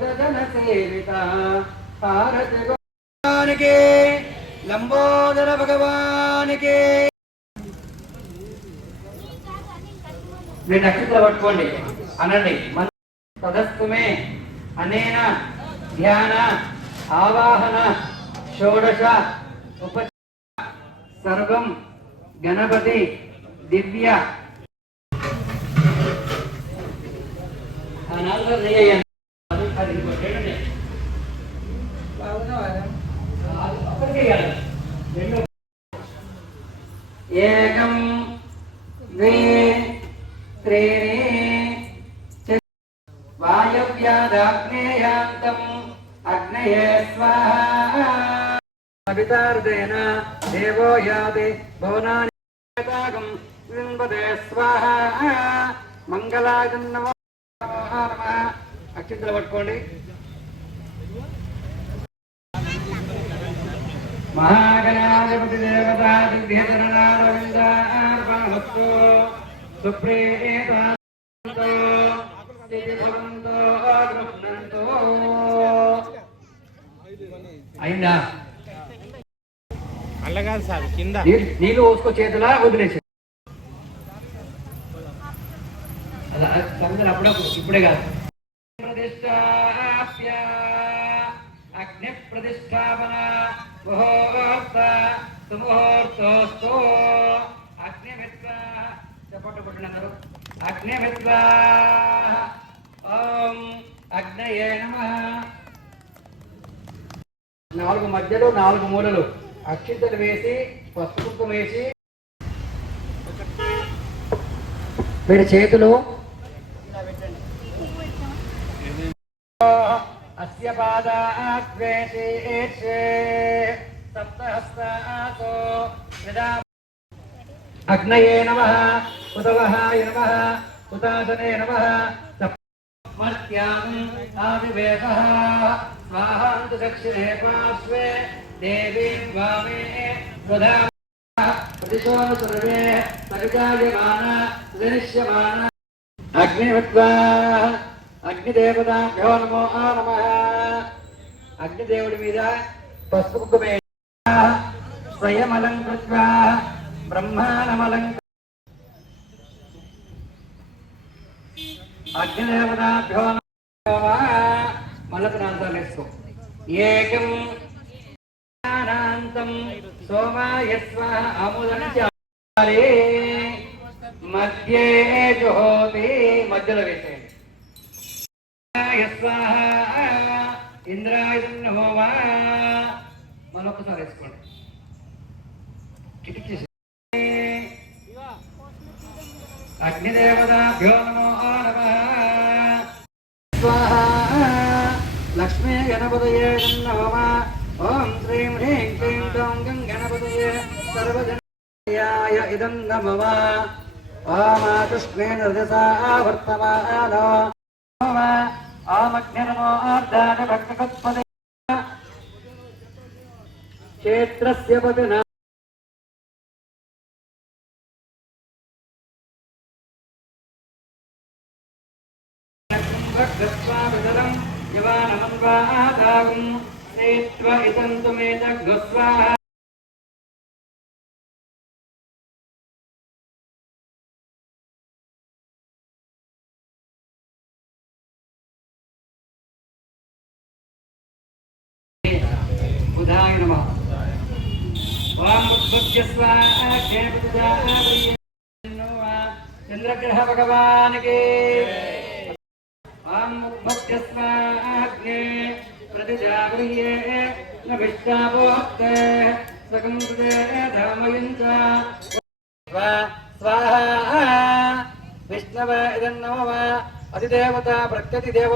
జన సేవిత హారతి భగవానికి లంబోదర భగవానికి. మీరు నక్షత్రం పట్టుకోండి అనండి. తదస్తుమే అనేన ధ్యాన ఆవాహన షోడశ ఉపచార సర్వం గణపతి దివ్య ఏకం ద్వే త్రీణి వాయవ్యాదాగ్నేయాంతం అగ్నయే స్వాహా అవితార్దేన దేవో యాతి భవనాని వింబదే స్వాహా మంగళాజన్నమ. అక్షింతలు పట్టుకోండి. మహాగణాధిపతి దేవతా దివ్యచరణారవిందార్పణమస్తు. సుప్రీతో స్థితిభవంతో గృహ్ణంతో. అయిందా? అల్లగాదు సార్, కింద నీళ్ళు పోసుకో, చేతులా వదిలేసి అలా అప్పుడప్పుడు, ఇప్పుడే కాదు. ప్రతిష్టాప్య అగ్ని ప్రతిష్టాపన ముహూర్త సుముహూర్తోస్తు అగ్నిమిత్వా. చెప్పట్టు పుట్టినందరూ అగ్నిమిత్వా. ఓం అగ్నయే నమః. 4 మధ్యలో 4 మూలలు అక్షింతలు వేసి పసుపు కుంకుమ వేసి వీడి చేతులు అస్య పాదాగ్వేషే సప్తహస్తాతో అగ్నయే నమః ఉదవహాయ నమః ఉదాసనే నమః. ఆవివేశః స్వాహాంతు దక్షిణే పార్శ్వే దేవీం వామే స్వధా ప్రతిశోను సర్వే పరిజాయమాన వినిశ్యమాన. అగ్నివత్వా అగ్నిదేవతాభ్యో నమో నమః. అగ్నిదేవుడి మీద పసుపు కుంకుమే స్వయమలంకృత్వా బ్రహ్మాణమలంక. అగ్నిదేవతాభ్యో మళ్ళీ ప్రాంతాలు వేసుకో. ఏకం జ్ఞానాంతం సోమాయ స్వాహ అముదం చారే మధ్యే జుహోతి. మధ్యలో వేసేయండి. స్వాహ ఇంద్రాయ నమో వా. మరొకసారి వేసుకోండి. అగ్నిదేవతాభ్యో నమో నమః. స్వాహ లక్ష్మీ గణపతయే నమః. ఓం శ్రీం హ్రీం క్లీం క్లౌం గం గణపతయే సర్వజనాయ ఇదం నమః. ఓమాకృష్ణేన రజసా వర్తమానో ఆమగ్నిర్మోర్ధాన భక్తపదే క్షేత్రస్య పతినా భక్తస్వామిదరం యువానమన్వాదాగం సేత్వ ఇదంతు మే జగ్స్వాహ. బుధాయ నమః. ఓం చంద్రగ్రహ భగవానికి. ఓం ముగ్భస్వాగ్నే ప్రతిజాగృహ్యే నవిష్టాపోక్తే సకం కృతే ధామయంచ స్వాహా. విష్ణవ ఇదన్నో అధిదేవత ప్రత్యతిదేవ